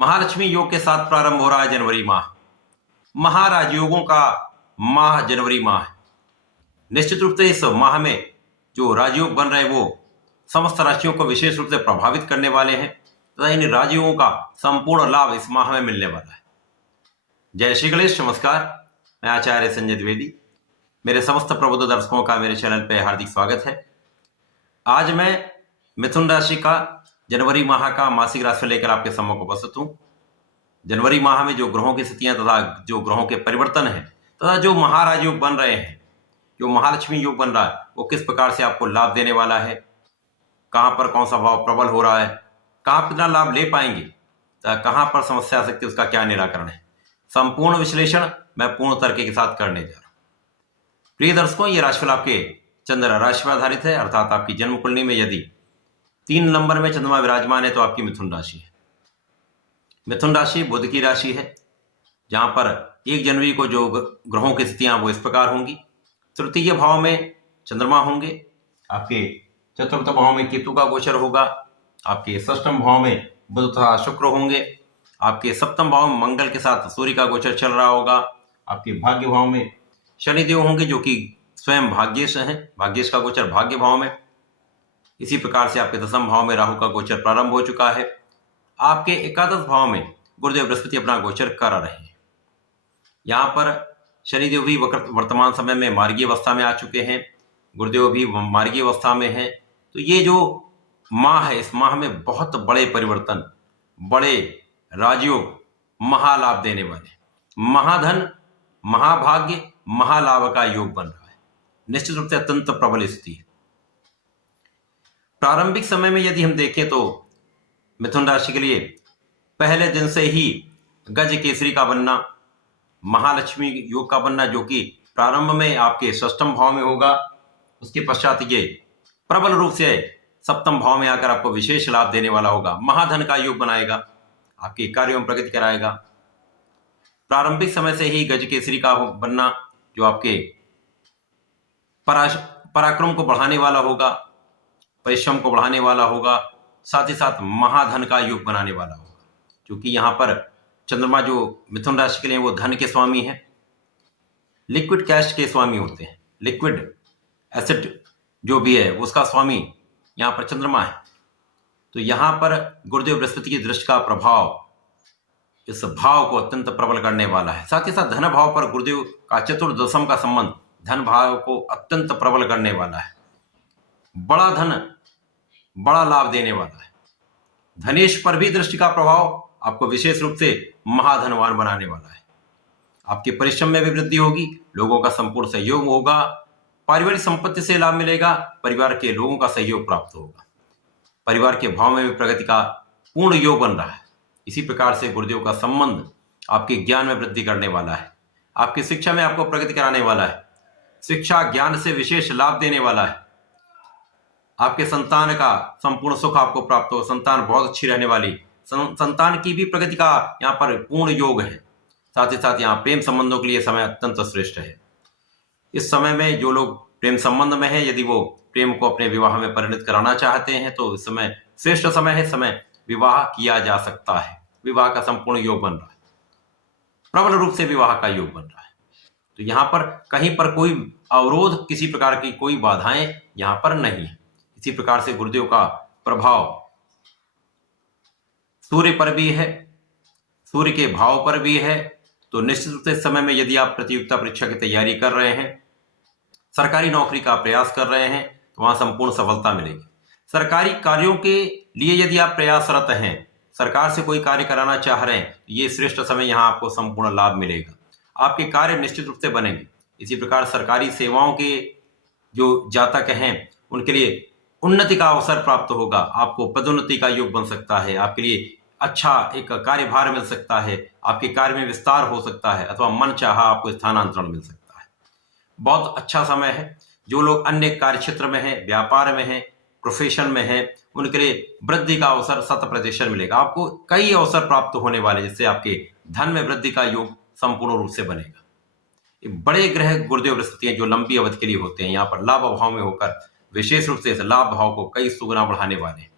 महालक्ष्मी योग के साथ प्रारंभ हो रहा है जनवरी माह। महाराजयोगों का माह जनवरी माह है। निश्चित रूप से इस माह में जो राजयोग बन रहे हैं वो समस्त राशियों को विशेष रूप से प्रभावित करने वाले हैं तथा इन राजयोगों का संपूर्ण लाभ इस माह में मिलने वाला है। जय श्री गणेश, नमस्कार। मैं आचार्य संजय द्विवेदी। मेरे समस्त प्रबुद्ध दर्शकों का मेरे चैनल पर हार्दिक स्वागत है। आज मैं मिथुन राशि का जनवरी माह का मासिक राशि लेकर आपके सम्मुख उपस्थित हूं। जनवरी माह में जो ग्रहों की स्थितियां तथा जो ग्रहों के परिवर्तन हैं तथा जो महाराज योग बन रहे हैं, जो महालक्ष्मी योग बन रहा है, वो किस प्रकार से आपको लाभ देने वाला है, कहां पर कौन सा भाव प्रबल हो रहा है, कहां कितना लाभ ले पाएंगे, कहां पर समस्या आ सकती है, उसका क्या निराकरण है, संपूर्ण विश्लेषण मैं पूर्ण तर्क के साथ करने जा रहा हूं। प्रिय दर्शकों, ये राशिफल आपके चंद्र राशि पर आधारित है, अर्थात आपकी जन्म कुंडली में यदि 3 नंबर में चंद्रमा विराजमान है तो आपकी मिथुन राशि है। मिथुन राशि बुध की राशि है, जहां पर 1 जनवरी को जो ग्रहों की स्थितियां वो इस प्रकार होंगी। तृतीय भाव में चंद्रमा होंगे, आपके चतुर्थ भाव में केतु का गोचर होगा, आपके षष्ठम भाव में बुध तथा शुक्र होंगे, आपके सप्तम भाव में मंगल के साथ सूर्य का गोचर चल रहा होगा, आपके भाग्य भाव में शनिदेव होंगे जो कि स्वयं भाग्येश हैं, भाग्येश का गोचर भाग्य भाव में। इसी प्रकार से आपके दसम भाव में राहु का गोचर प्रारंभ हो चुका है। आपके एकादश भाव में गुरुदेव बृहस्पति अपना गोचर कर रहे हैं। यहाँ पर शनिदेव भी वर्तमान समय में मार्गीय अवस्था में आ चुके हैं, गुरुदेव भी मार्गीय अवस्था में हैं। तो ये जो माह है, इस माह में बहुत बड़े परिवर्तन, बड़े राजयोग, महालाभ देने वाले, महाधन, महाभाग्य, महालाभ का योग बन रहा है। निश्चित रूप से अत्यंत प्रबल स्थिति है। प्रारंभिक समय में यदि हम देखें तो मिथुन राशि के लिए पहले दिन से ही गज केसरी का बनना, महालक्ष्मी योग का बनना, जो कि प्रारंभ में आपके षष्ठम भाव में होगा, उसके पश्चात ये प्रबल रूप से सप्तम भाव में आकर आपको विशेष लाभ देने वाला होगा। महाधन का योग बनाएगा, आपके कार्यों में प्रगति कराएगा। प्रारंभिक समय से ही गज केसरी का बनना जो आपके पराक्रम को बढ़ाने वाला होगा, परिश्रम को बढ़ाने वाला होगा, साथ ही साथ महाधन का योग बनाने वाला होगा। क्योंकि यहाँ पर चंद्रमा जो मिथुन राशि के लिए वो धन के स्वामी है, लिक्विड कैश के स्वामी होते हैं, लिक्विड एसेट जो भी है उसका स्वामी यहाँ पर चंद्रमा है। तो यहाँ पर गुरुदेव बृहस्पति की दृष्टि का प्रभाव इस भाव को अत्यंत प्रबल करने वाला है। साथ ही साथ धन भाव पर गुरुदेव का चतुर्दशम का संबंध धन भाव को अत्यंत प्रबल करने वाला है। बड़ा धन, बड़ा लाभ देने वाला है। धनेश पर भी दृष्टि का प्रभाव आपको विशेष रूप से महाधनवान बनाने वाला है। आपके परिश्रम में भी वृद्धि होगी, लोगों का संपूर्ण सहयोग होगा, पारिवारिक संपत्ति से लाभ मिलेगा, परिवार के लोगों का सहयोग प्राप्त होगा, परिवार के भाव में भी प्रगति का पूर्ण योग बन रहा है। इसी प्रकार से गुरुदेव का संबंध आपके ज्ञान में वृद्धि करने वाला है, आपकी शिक्षा में आपको प्रगति कराने वाला है, शिक्षा ज्ञान से विशेष लाभ देने वाला है। आपके संतान का संपूर्ण सुख आपको प्राप्त हो, संतान बहुत अच्छी रहने वाली, संतान की भी प्रगति का यहाँ पर पूर्ण योग है। साथ ही साथ यहाँ प्रेम संबंधों के लिए समय अत्यंत श्रेष्ठ है। इस समय में जो लोग प्रेम संबंध में है, यदि वो प्रेम को अपने विवाह में परिणत कराना चाहते हैं तो इस समय श्रेष्ठ समय है, समय विवाह किया जा सकता है। विवाह का संपूर्ण योग बन रहा है, प्रबल रूप से विवाह का योग बन रहा है। तो यहाँ पर कहीं पर कोई अवरोध, किसी प्रकार की कोई बाधाएं यहाँ पर नहीं है। इसी प्रकार से गुरुदेव का प्रभाव सूर्य पर भी है, सूर्य के भाव पर भी है। तो निश्चित रूप से इस समय में यदि आप प्रतियोगिता परीक्षा की तैयारी कर रहे हैं, सरकारी नौकरी का प्रयास कर रहे हैं, तो वहां संपूर्ण सफलता मिलेगी। सरकारी कार्यों के लिए यदि आप प्रयासरत हैं, सरकार से कोई कार्य कराना चाह रहे हैं, ये श्रेष्ठ समय यहाँ आपको संपूर्ण लाभ मिलेगा। आपके कार्य निश्चित रूप से बनेंगे। इसी प्रकार सरकारी सेवाओं के जो जातक हैं उनके लिए उन्नति का अवसर प्राप्त होगा, आपको पदोन्नति का योग बन सकता है, आपके लिए अच्छा एक कार्यभार मिल सकता है, आपके कार्य में विस्तार हो सकता है, अथवा मन चाहा आपको स्थानांतरण मिल सकता है। बहुत अच्छा समय है। जो लोग अन्य कार्य क्षेत्र में हैं, व्यापार में हैं, प्रोफेशन में हैं, उनके लिए वृद्धि का अवसर 100% मिलेगा। आपको कई अवसर प्राप्त होने वाले, जिससे आपके धन में वृद्धि का योग संपूर्ण रूप से बनेगा। बड़े ग्रह गुरुदेव बृहस्पति हैं जो लंबी अवधि के लिए होते हैं, यहाँ पर लाभ भाव में होकर विशेष रूप से लाभ भाव को कई सुगुना बढ़ाने वाले हैं।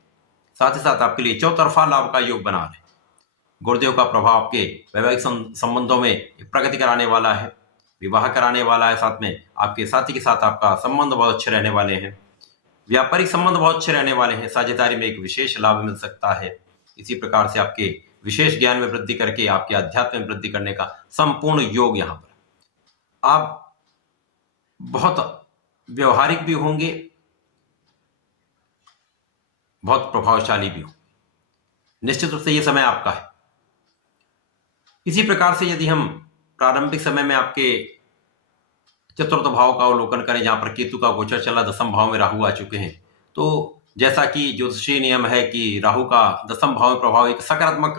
साथ ही साथ आपके लिए चौतरफा लाभ का योग बना रहे, गुरुदेव का प्रभाव आपके वैवाहिक संबंधों में प्रगति कराने वाला है, विवाह कराने वाला है। साथ में आपके साथी के साथ आपका संबंध बहुत अच्छे रहने वाले हैं, व्यापारिक संबंध बहुत अच्छे रहने वाले हैं। साझेदारी में एक विशेष लाभ मिल सकता है। इसी प्रकार से आपके विशेष ज्ञान में वृद्धि करके आपके अध्यात्म में वृद्धि करने का संपूर्ण योग यहाँ पर। आप बहुत व्यवहारिक भी होंगे, बहुत प्रभावशाली भी होंगे। निश्चित रूप से ये समय आपका है। इसी प्रकार से यदि हम प्रारंभिक समय में आपके चतुर्थ भाव का अवलोकन करें, जहां पर केतु का गोचर चला, दसम भाव में राहु आ चुके हैं, तो जैसा कि ज्योतिषीय नियम है कि राहु का दसम भाव में प्रभाव एक सकारात्मक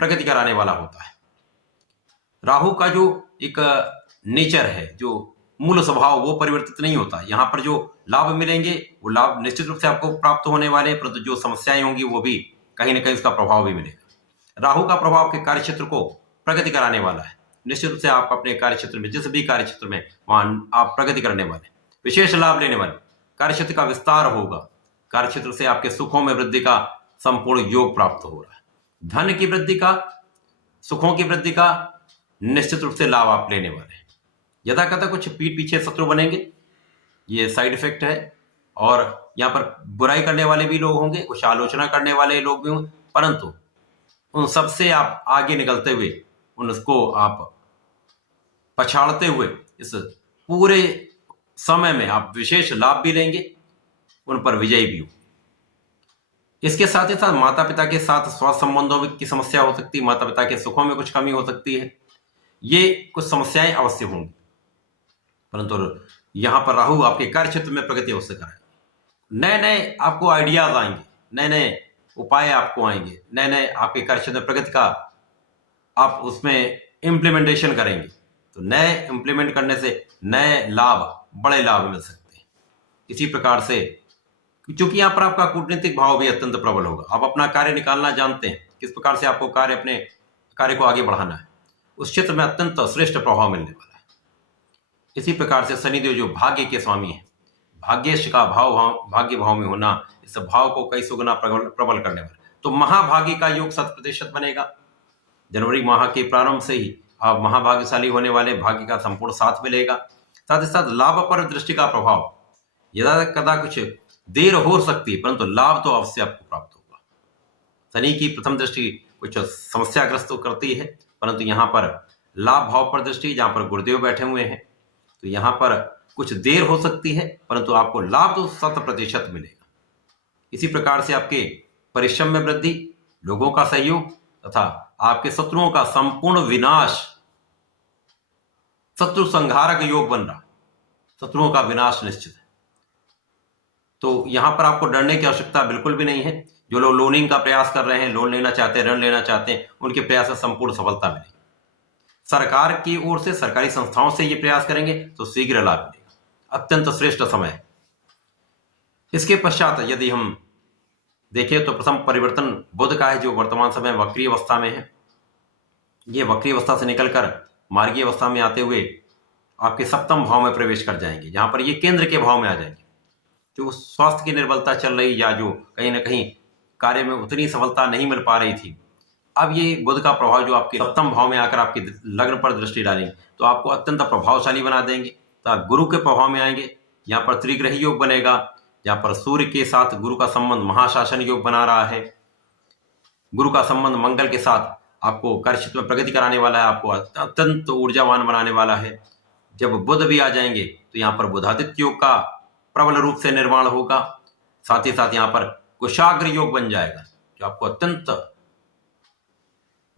प्रगति कराने वाला होता है। राहु का जो एक नेचर है, जो मूल स्वभाव, वो परिवर्तित नहीं होता। यहाँ पर जो लाभ मिलेंगे वो लाभ निश्चित रूप से आपको प्राप्त होने वाले हैं, परंतु जो समस्याएं होंगी वो भी कहीं ना कहीं उसका प्रभाव भी मिलेगा। राहु का प्रभाव के कार्य क्षेत्र को प्रगति कराने वाला है। निश्चित रूप से आप अपने कार्य क्षेत्र में, जिस भी कार्य क्षेत्र में, वहां आप प्रगति करने वाले, विशेष लाभ लेने वाले, कार्य क्षेत्र का विस्तार होगा। कार्य क्षेत्र से आपके सुखों में वृद्धि का संपूर्ण योग प्राप्त हो रहा है। धन की वृद्धि का, सुखों की वृद्धि का निश्चित रूप से लाभ आप लेने वाले हैं। यथा कथा कुछ पीठ पीछे शत्रु बनेंगे, ये साइड इफेक्ट है। और यहाँ पर बुराई करने वाले भी लोग होंगे, कुछ आलोचना करने वाले लोग भी होंगे, परंतु उन सबसे आप आगे निकलते हुए, उनको आप पछाड़ते हुए इस पूरे समय में आप विशेष लाभ भी लेंगे, उन पर विजयी भी हो। इसके साथ ही साथ माता पिता के साथ स्वास्थ्य संबंधों में की समस्या हो सकती है, माता पिता के सुखों में कुछ कमी हो सकती है, ये कुछ समस्याएं अवश्य होंगी। परंतु यहां पर राहु आपके कार्य क्षेत्र में प्रगति अवश्य कराएंगे। नए नए आपको आइडियाज आएंगे, नए नए उपाय आपको आएंगे, नए नए आपके कार्य क्षेत्र में प्रगति का आप उसमें इम्प्लीमेंटेशन करेंगे, तो नए इम्प्लीमेंट करने से नए लाभ, बड़े लाभ मिल सकते हैं। इसी प्रकार से चूंकि यहाँ पर आपका कूटनीतिक भाव भी अत्यंत प्रबल होगा, आप अपना कार्य निकालना जानते हैं, किस प्रकार से आपको अपने कार्य को आगे बढ़ाना है, उस क्षेत्र में अत्यंत श्रेष्ठ प्रभाव मिलने वाला है। इसी प्रकार से शनिदेव जो भाग्य के स्वामी है, भाग्येश का भाग्य भाव में होना इस भाव को कई सुगुना प्रबल करने वाला, तो महाभाग्य का योग 100% बनेगा। जनवरी माह के प्रारंभ से ही आप महाभाग्यशाली होने वाले, भाग्य का संपूर्ण साथ मिलेगा। साथ ही साथ लाभ पर दृष्टि का प्रभाव, यदा कदा कुछ देर हो सकती है, परंतु लाभ तो अवश्य आपको प्राप्त होगा। शनि की प्रथम दृष्टि कुछ समस्याग्रस्त करती है, परंतु यहाँ पर लाभ भाव पर दृष्टि, जहां पर गुरुदेव बैठे हुए हैं, तो यहाँ पर कुछ देर हो सकती है, परंतु आपको लाभ तो 100% मिलेगा। इसी प्रकार से आपके परिश्रम में वृद्धि, लोगों का सहयोग तथा आपके शत्रुओं का संपूर्ण विनाश, शत्रु संहारक योग बन रहा, शत्रुओं का विनाश निश्चित है। तो यहां पर आपको डरने की आवश्यकता बिल्कुल भी नहीं है। जो लोग लोनिंग का प्रयास कर रहे हैं, लोन लेना चाहते हैं, ऋण लेना चाहते हैं, उनके प्रयास में संपूर्ण सफलता मिलेगी। सरकार की ओर से, सरकारी संस्थाओं से ये प्रयास करेंगे तो शीघ्र लाभ मिलेगा। अत्यंत श्रेष्ठ समय है। इसके पश्चात यदि हम देखें तो प्रथम परिवर्तन बुध का है, जो वर्तमान समय वक्री अवस्था में है। ये वक्री अवस्था से निकलकर मार्गीय अवस्था में आते हुए आपके सप्तम भाव में प्रवेश कर जाएंगे, जहां पर ये केंद्र के भाव में आ जाएंगे। जो स्वास्थ्य की निर्बलता चल रही, या जो कहीं ना कहीं कार्य में उतनी सफलता नहीं मिल पा रही थी, अब ये बुध का प्रभाव जो आपके सप्तम भाव में आकर आपके लग्न पर दृष्टि डालेंगे, तो आपको अत्यंत प्रभावशाली बना देंगे। तो आप गुरु के प्रभाव में आएंगे। यहाँ पर त्रिग्रही योग बनेगा, जहाँ पर सूर्य के साथ गुरु का संबंध महाशासन योग बना रहा है। गुरु का संबंध मंगल के साथ आपको कार्य क्षेत्र में प्रगति कराने वाला है, आपको अत्यंत ऊर्जावान बनाने वाला है। जब बुध भी आ जाएंगे तो यहाँ पर बुधादित्य योग का प्रबल रूप से निर्माण होगा। साथ ही साथ यहाँ पर कुशाग्र योग बन जाएगा, जो आपको अत्यंत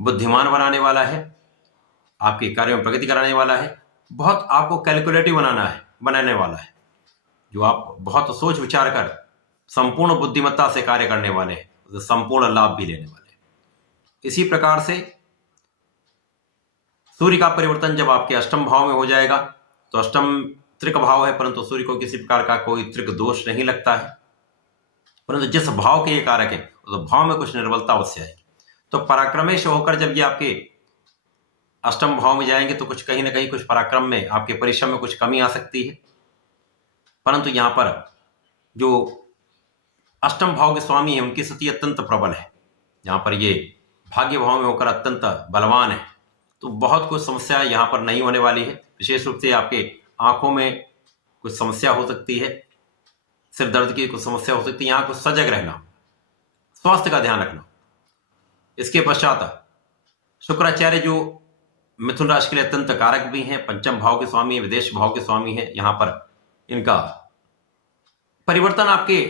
बुद्धिमान बनाने वाला है, आपके कार्यों में प्रगति कराने वाला है, बहुत आपको कैलकुलेटिव बनाने वाला है, जो आप बहुत सोच विचार कर संपूर्ण बुद्धिमत्ता से कार्य करने वाले हैं, तो संपूर्ण लाभ भी लेने वाले हैं। इसी प्रकार से सूर्य का परिवर्तन जब आपके अष्टम भाव में हो जाएगा, तो अष्टम त्रिक भाव है, परंतु सूर्य को किसी प्रकार का कोई त्रिक दोष नहीं लगता है, परंतु जिस भाव के ये कारक है तो भाव में कुछ निर्बलता अवश्य आएगी। तो पराक्रमेश होकर जब ये आपके अष्टम भाव में जाएंगे, तो कुछ कहीं ना कहीं कुछ पराक्रम में, आपके परिश्रम में कुछ कमी आ सकती है। परंतु यहाँ पर जो अष्टम भाव के स्वामी है, उनकी स्थिति अत्यंत प्रबल है। यहाँ पर ये भाग्य भाव में होकर अत्यंत बलवान है, तो बहुत कुछ समस्या यहाँ पर नहीं होने वाली है। विशेष रूप से आपके आंखों में कुछ समस्या हो सकती है, सिर दर्द की कुछ समस्या हो सकती है, यहाँ कुछ सजग रहना, स्वास्थ्य का ध्यान रखना। इसके पश्चात शुक्राचार्य जो मिथुन राशि के लिए अत्यंत कारक भी हैं, पंचम भाव के स्वामी, विदेश भाव के स्वामी है, यहाँ पर इनका परिवर्तन आपके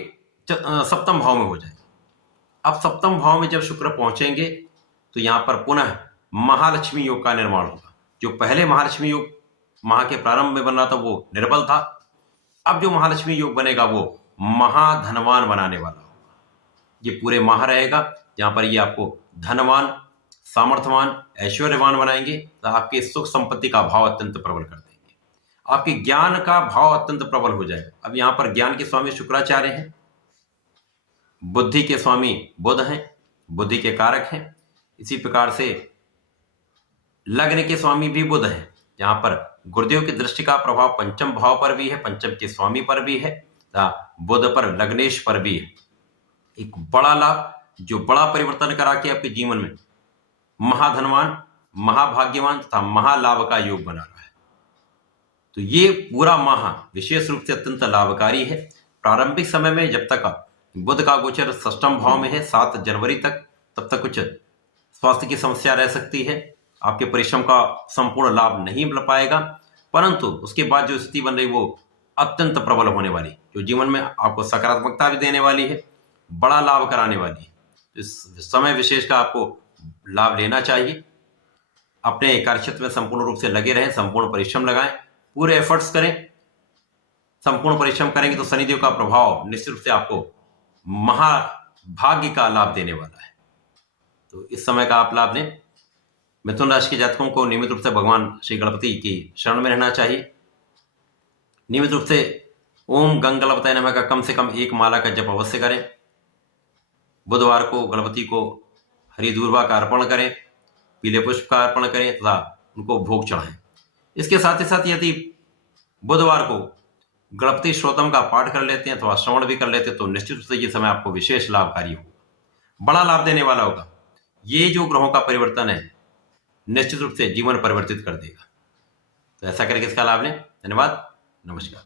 सप्तम भाव में हो जाएगा। अब सप्तम भाव में जब शुक्र पहुंचेंगे तो यहां पर पुनः महालक्ष्मी योग का निर्माण होगा। जो पहले महालक्ष्मी योग माह के प्रारंभ में बन रहा था वो निर्बल था, अब जो महालक्ष्मी योग बनेगा वो महाधनवान बनाने वाला होगा। ये पूरे माह रहेगा, जहां पर ये आपको धनवान, सामर्थ्यवान, ऐश्वर्यवान बनाएंगे, तो आपके सुख संपत्ति का भाव अत्यंत प्रबल कर देंगे, आपके ज्ञान का भाव अत्यंत प्रबल हो जाएगा। अब यहां पर ज्ञान के स्वामी शुक्राचार्य हैं, बुद्धि के स्वामी बुध हैं, बुद्धि के कारक हैं। इसी प्रकार से लग्न के स्वामी भी बुध हैं, जहां पर गुरुदेव की दृष्टि का प्रभाव पंचम भाव पर भी है, पंचम के स्वामी पर भी है, बुध पर, लग्नेश पर भी है। एक बड़ा लाभ जो बड़ा परिवर्तन करा के आपके जीवन में महाधनवान, महाभाग्यवान तथा महालाभ का योग बना रहा है। तो ये पूरा माह विशेष रूप से अत्यंत लाभकारी है। प्रारंभिक समय में जब तक बुध का गोचर षष्ठम भाव में है 7 जनवरी तक, तब तक कुछ स्वास्थ्य की समस्या रह सकती है, आपके परिश्रम का संपूर्ण लाभ नहीं मिल पाएगा, परंतु उसके बाद जो स्थिति बन रही वो अत्यंत प्रबल होने वाली, जो जीवन में आपको सकारात्मकता भी देने वाली है, बड़ा लाभ कराने वाली है। इस समय विशेष का आपको लाभ लेना चाहिए। अपने कार्यक्षेत्र में संपूर्ण रूप से लगे रहें, संपूर्ण परिश्रम लगाएं, पूरे एफर्ट्स करें। संपूर्ण परिश्रम करेंगे तो शनिदेव का प्रभाव निश्चित रूप से आपको महाभाग्य का लाभ देने वाला है। तो इस समय का आप लाभ लें। मिथुन राशि के जातकों को नियमित रूप से भगवान श्री गणपति की शरण में रहना चाहिए। नियमित रूप से ओम गंग गणपतये नमः का कम से कम 1 माला का जप अवश्य करें। बुधवार को गणपति को हरी दूर्वा का अर्पण करें, पीले पुष्प का अर्पण करें तथा उनको भोग चढ़ाएं। इसके साथ ही साथ यदि बुधवार को गणपति श्रोतम का पाठ कर लेते हैं अथवा श्रवण भी कर लेते हैं तो निश्चित रूप से ये समय आपको विशेष लाभकारी होगा, बड़ा लाभ देने वाला होगा। ये जो ग्रहों का परिवर्तन है निश्चित रूप से जीवन परिवर्तित कर देगा। तो ऐसा करके इसका लाभ लें। धन्यवाद, नमस्कार।